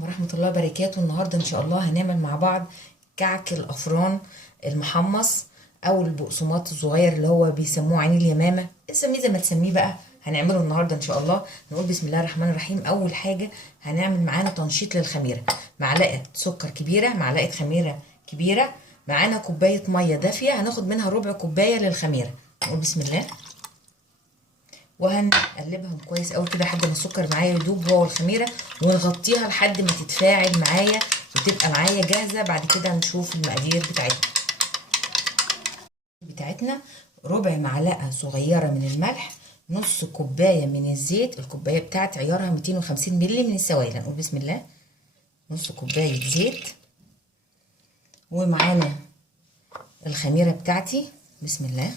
عليكم ورحمة الله وبركاته. النهاردة إن شاء الله هنعمل مع بعض كعك الأفران المحمص أو البقسماط الصغير اللي هو بيسموه عين اليمامة، سميه زي ما تسميه بقى. هنعمله النهاردة إن شاء الله. نقول بسم الله الرحمن الرحيم. أول حاجة هنعمل معانا تنشيط للخميرة، معلقة سكر كبيرة، معلقة خميرة كبيرة، معانا كوباية مية دافية هناخد منها ربع كوباية للخميرة. نقول بسم الله وهنقلبهم كويس قوي كده لحد ما السكر معايا يدوب هو والخميره، ونغطيها لحد ما تتفاعل معايا وتبقى معايا جاهزه. بعد كده نشوف المقادير بتاعتنا ربع معلقه صغيره من الملح، نص كوبايه من الزيت، الكوبايه بتاعت عيارها 250 مللي من السوائل. نقول بسم الله نص كوبايه زيت، ومعانا الخميره بتاعتي بسم الله،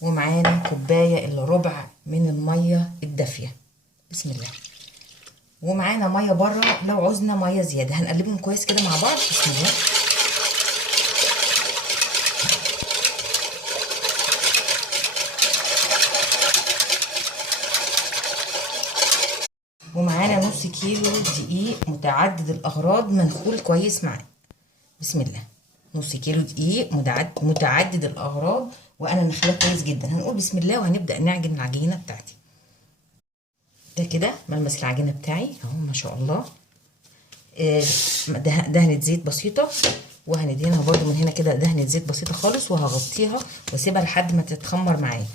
ومعانا كوبايه الا ربع من الميه الدافيه بسم الله، ومعانا ميه بره لو عوزنا ميه زياده. هنقلبهم كويس كده مع بعض بسم الله. ومعانا نص كيلو دقيق متعدد الاغراض منخول كويس معاه بسم الله، نص كيلو دقيق متعدد الاغراض وانا نخلاه كويس جدا. هنقول بسم الله وهنبدا نعجن العجينه بتاعتي. ده كده ملمس العجينه بتاعي اهو ما شاء الله. دهنه زيت بسيطه، وهندهنها برده من هنا كده دهنه زيت بسيطه خالص، وهغطيها واسيبها لحد ما تتخمر معايا.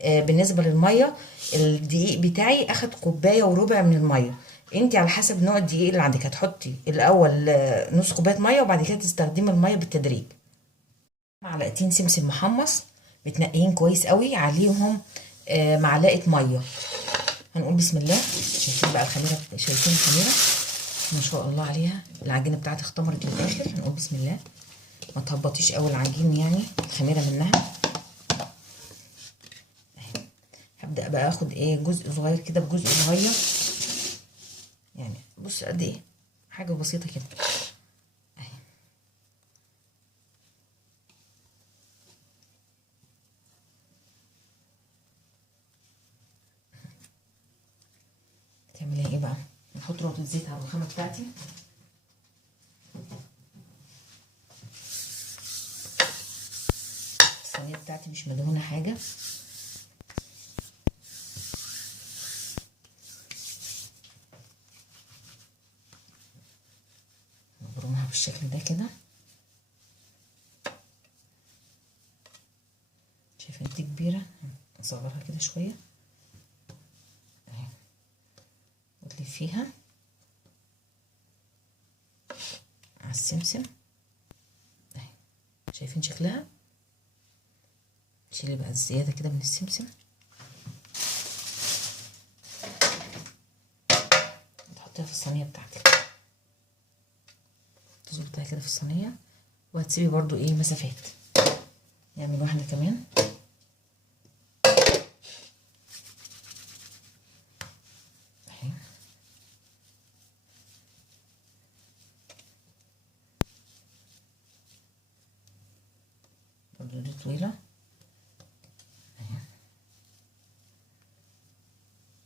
بالنسبه للميه، الدقيق بتاعي اخد كوبايه وربع من الميه. انت على حسب نوع الدقيق اللي عندك هتحطي الاول نص كوبايه ميه، وبعد كده تستخدمي الميه بالتدريج. معلقتين سمسم محمص متنقيين كويس قوي، عليهم معلقه ميه. هنقول بسم الله. شايفين بقى الخميره، شايفين الخميره ما شاء الله عليها، العجينه بتاعتي اختمرت للاخر. هنقول بسم الله، ما تهبطيش قوي العجين يعني الخميره منها. هبدا بقى اخد جزء صغير كده بجزء صغير، يعني بص قد ايه، حاجه بسيطه كده اهي. تعمليها ايه بقى؟ نحط نقطه زيت على الرخامه بتاعتي. الصينيه بتاعتي مش مدهونه حاجه، نبرمها بالشكل ده كده. شايفه انت كبيره، نصغرها كده شويه اهي، وتلفيها على السمسم اهي. شايفين شكلها؟ شيلي بقى الزياده كده من السمسم، تحطيها في الصينيه بتاعتك، تظبطيها كده في الصينيه، وهتسيبي برضو مسافات. نعمل واحده كمان اهي، برضو دي طويله اهي.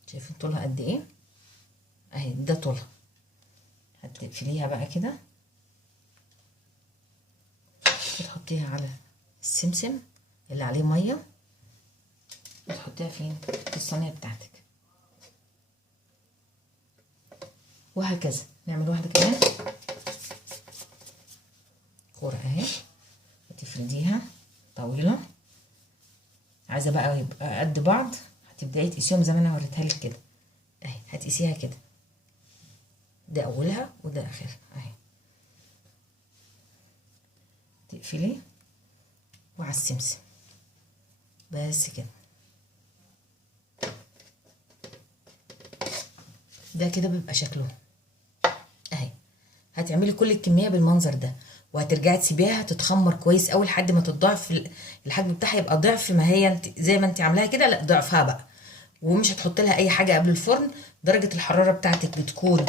شايفين طولها قد ايه اهي؟ ده طولها. هتقفليها بقى كده وتحطيها على السمسم اللي عليه ميه، وتحطيها فين؟ في الصينيه بتاعتك، وهكذا. نعمل واحده كمان كوره اهي، وتفرديها طويله. عايزه بقى يبقى قد بعض، هتبداي تقيسيهم زي ما انا وريتها لك كده اهي. هتقيسيها كده، ده اولها وده اخرها اهي. تقفلي وعلى السمسم بس كده. ده كده بيبقى شكله اهي. هتعملي كل الكميه بالمنظر ده، وهترجعي تسيبيها تتخمر كويس قوي لحد ما تضاعف الحجم بتاعها، يبقى ضعف ما هي انت زي ما انت عاملاها كده، لا ضعفها بقى. ومش هتحط لها اي حاجه قبل الفرن. درجه الحراره بتاعتك بتكون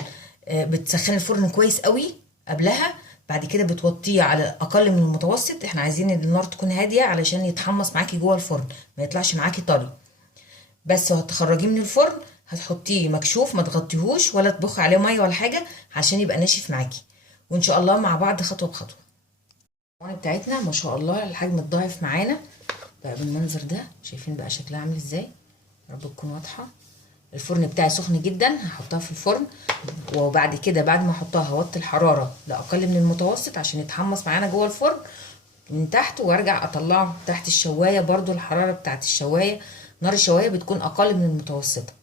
بتسخني الفرن كويس قوي قبلها، بعد كده بتوطيه على اقل من المتوسط. احنا عايزين النار تكون هاديه علشان يتحمص معاكي جوه الفرن، ما يطلعش معاكي طري. بس وهتخرجيه من الفرن هتحطيه مكشوف، ما تغطيهوش ولا تبخ عليه ميه ولا حاجه عشان يبقى ناشف معاكي. وان شاء الله مع بعض خطوه بخطوه. الصواني بتاعتنا ما شاء الله الحجم اتضاعف معانا بقى بالمنظر ده. شايفين بقى شكلها عامل ازاي؟ يا رب تكون واضحه. الفرن بتاعي سخن جدا، هحطها في الفرن، وبعد كده بعد ما احطها هوطي الحراره لاقل من المتوسط عشان يتحمص معانا جوه الفرن من تحت، وارجع اطلعه تحت الشوايه. برضو الحراره بتاعت الشوايه، نار الشوايه بتكون اقل من المتوسطه،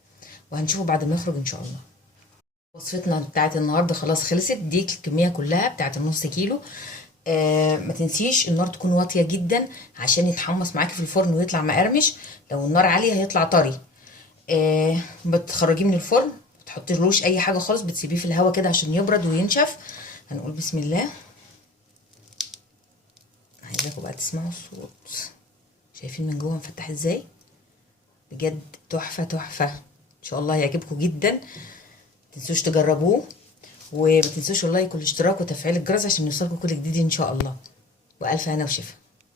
وهنشوفه بعد ما يخرج ان شاء الله. وصفتنا بتاعت النهارده خلاص خلصت، دي الكميه كلها بتاعت النص كيلو. ما تنسيش النار تكون واطيه جدا عشان يتحمص معاكي في الفرن ويطلع مقرمش. لو النار عاليه هيطلع طري. بتخرجيه من الفرن، متحطيلوش اي حاجه خالص، بتسيبيه في الهواء كده عشان يبرد وينشف. هنقول بسم الله. عايزاكم بقى تسمعوا الصوت. شايفين من جوه مفتح ازاي؟ بجد تحفه تحفه. ان شاء الله هيعجبكم جدا. متنسوش تجربوه، وما تنسوش والله كل اشتراك وتفعيل الجرس عشان يوصلكم كل جديد ان شاء الله. والف هنا وشفا.